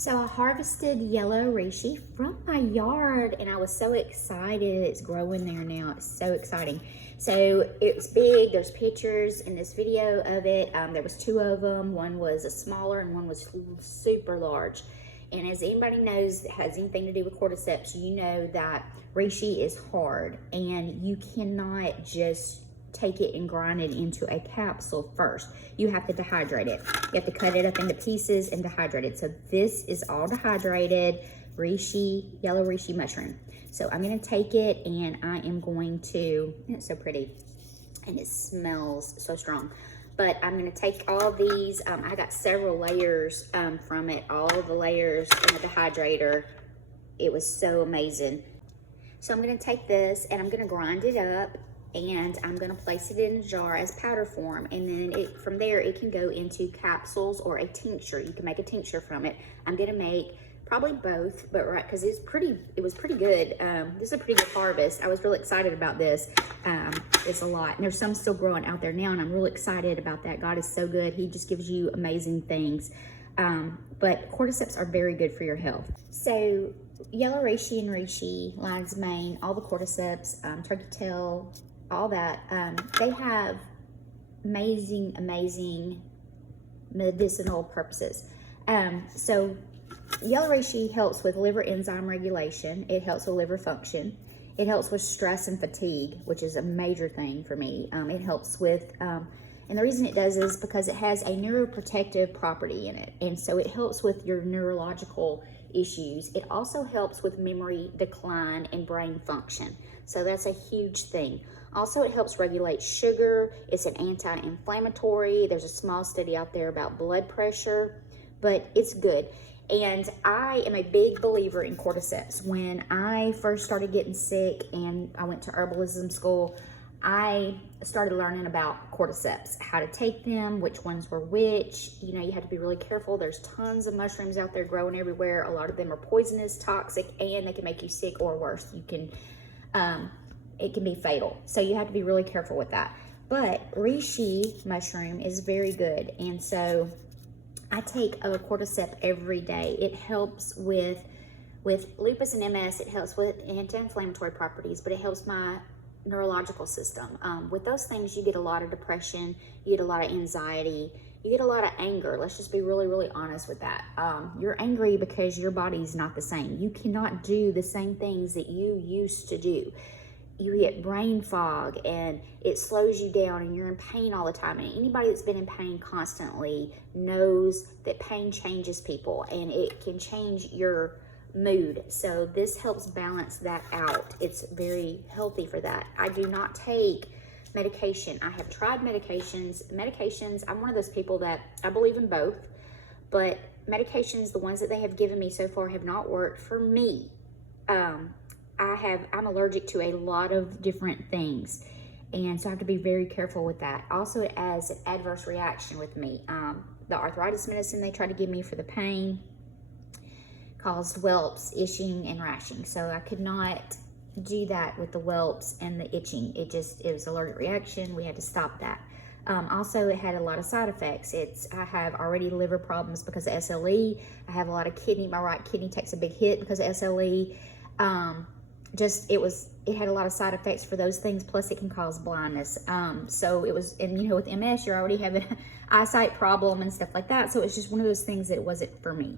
So I harvested yellow reishi from my yard and I was so excited. It's growing there now. It's so exciting. So it's big. There's pictures in this video of it. There was two of them. One was a smaller and one was super large. And as anybody knows that has anything to do with cordyceps, you know that reishi is hard and you cannot just take it and grind it into a capsule first. You have to dehydrate it. You have to cut it up into pieces and dehydrate it. So this is all dehydrated reishi, yellow reishi mushroom. So I'm gonna take it and I am going to, it's so pretty and it smells so strong. But I'm gonna take all these, I got several layers from it, all of the layers in the dehydrator. It was so amazing. So I'm gonna take this and I'm gonna grind it up and I'm gonna place it in a jar as powder form, and then from there it can go into capsules or a tincture. You can make a tincture from it. I'm gonna make probably both, but right, because it was pretty good. This is a pretty good harvest. I was really excited about this. It's a lot, and there's some still growing out there now, and I'm really excited about that. God is so good. He just gives you amazing things. But cordyceps are very good for your health. So yellow reishi and reishi, lion's mane, all the cordyceps, turkey tail, all that, they have amazing medicinal purposes. So yellow reishi helps with liver enzyme regulation. It helps with liver function. It helps with stress and fatigue, which is a major thing for me. It helps with, and the reason it does is because it has a neuroprotective property in it. And so it helps with your neurological issues. It also helps with memory decline and brain function. So that's a huge thing. Also, it helps regulate sugar. It's an anti-inflammatory. There's a small study out there about blood pressure, but it's good. And I am a big believer in cordyceps. When I first started getting sick and I went to herbalism school, I started learning about cordyceps, how to take them, which ones were which. You know, you have to be really careful. There's tons of mushrooms out there growing everywhere. A lot of them are poisonous, toxic, and they can make you sick, or worse, you can, it can be fatal. So you have to be really careful with that. But reishi mushroom is very good. And so I take a cordyceps every day. It helps with lupus and MS. It helps with anti-inflammatory properties, but it helps my neurological system. With those things, you get a lot of depression, you get a lot of anxiety, you get a lot of anger. Let's just be really honest with that. You're angry because your body's not the same. You cannot do the same things that you used to do. You get brain fog and it slows you down and you're in pain all the time. And anybody that's been in pain constantly knows that pain changes people and it can change your mood. So this helps balance that out. It's very healthy for that. I do not take medication. I have tried medications. I'm one of those people that I believe in both, but medications, the ones that they have given me so far, have not worked for me. I'm allergic to a lot of different things, and so I have to be very careful with that. Also, it has an adverse reaction with me. The arthritis medicine they tried to give me for the pain caused whelps, itching, and rashing. So I could not do that with the whelps and the itching. It was allergic reaction. We had to stop that. Also, it had a lot of side effects. I have already liver problems because of SLE. I have a lot of my right kidney takes a big hit because of SLE. It had a lot of side effects for those things, plus it can cause blindness. So it was, and you know, with MS, you're already having an eyesight problem and stuff like that. So it's just one of those things that it wasn't for me.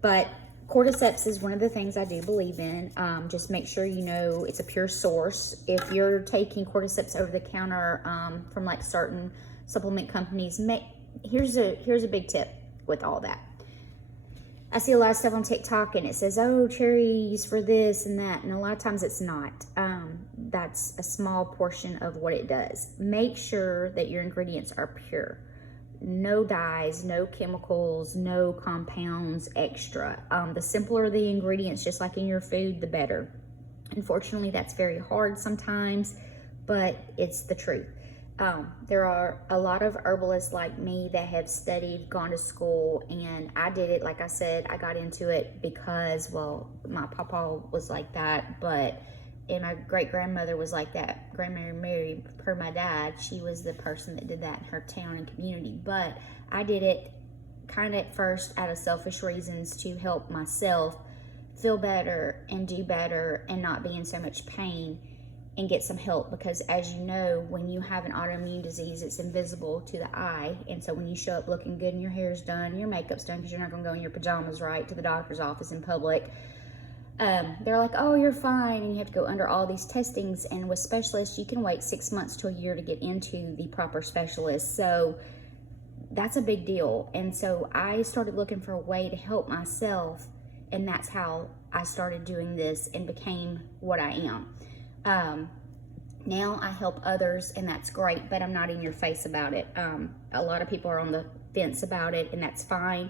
But cordyceps is one of the things I do believe in. Just make sure you know it's a pure source. If you're taking cordyceps over the counter from like certain supplement companies, here's a big tip with all that. I see a lot of stuff on TikTok and it says, oh, cherries for this and that. And a lot of times it's not. That's a small portion of what it does. Make sure that your ingredients are pure. No dyes, no chemicals, no compounds extra. The simpler the ingredients, just like in your food, the better. Unfortunately, that's very hard sometimes, but it's the truth. There are a lot of herbalists like me that have studied, gone to school, and I did it, like I said, I got into it because, well, my papa was like that, and my great-grandmother was like that. Grandmother Mary, per my dad, she was the person that did that in her town and community, but I did it kind of at first out of selfish reasons to help myself feel better and do better and not be in so much pain and get some help, because as you know, when you have an autoimmune disease, it's invisible to the eye. And so when you show up looking good and your hair's done, your makeup's done, because you're not going to go in your pajamas, right, to the doctor's office in public, they're like, oh, you're fine, and you have to go under all these testings. And with specialists, you can wait 6 months to a year to get into the proper specialist. So that's a big deal. And so I started looking for a way to help myself, and that's how I started doing this and became what I am. Now I help others, and that's great, but I'm not in your face about it. A lot of people are on the fence about it, and that's fine.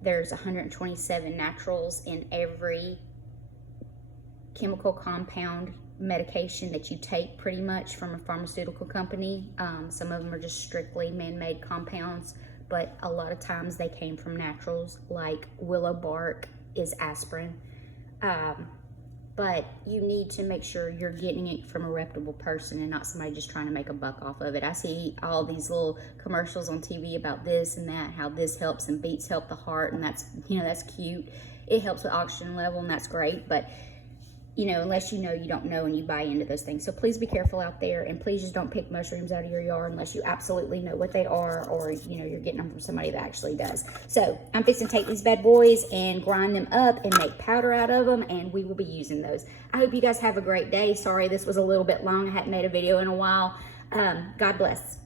There's 127 naturals in every chemical compound medication that you take, pretty much, from a pharmaceutical company. Some of them are just strictly man-made compounds, but a lot of times they came from naturals, like willow bark is aspirin. But you need to make sure you're getting it from a reputable person and not somebody just trying to make a buck off of it. I see all these little commercials on TV about this and that, how this helps, and beets help the heart, and that's, you know, that's cute. It helps with oxygen level, and that's great, but you know, unless you know, you don't know, and you buy into those things. So please be careful out there, and please just don't pick mushrooms out of your yard unless you absolutely know what they are, or, you know, you're getting them from somebody that actually does. So I'm fixing to take these bad boys and grind them up and make powder out of them, and we will be using those. I hope you guys have a great day. Sorry this was a little bit long. I hadn't made a video in a while. God bless.